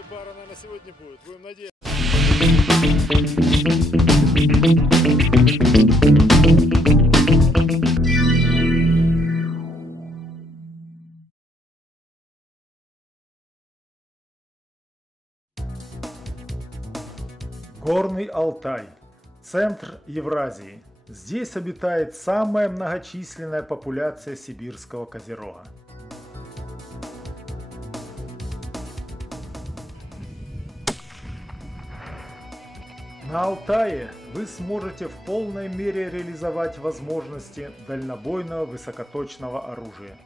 Больше пара, наверное, сегодня будет. Будем надеяться. Горный Алтай – центр Евразии. Здесь обитает самая многочисленная популяция сибирского козерога. На Алтае вы сможете в полной мере реализовать возможности дальнобойного высокоточного оружия.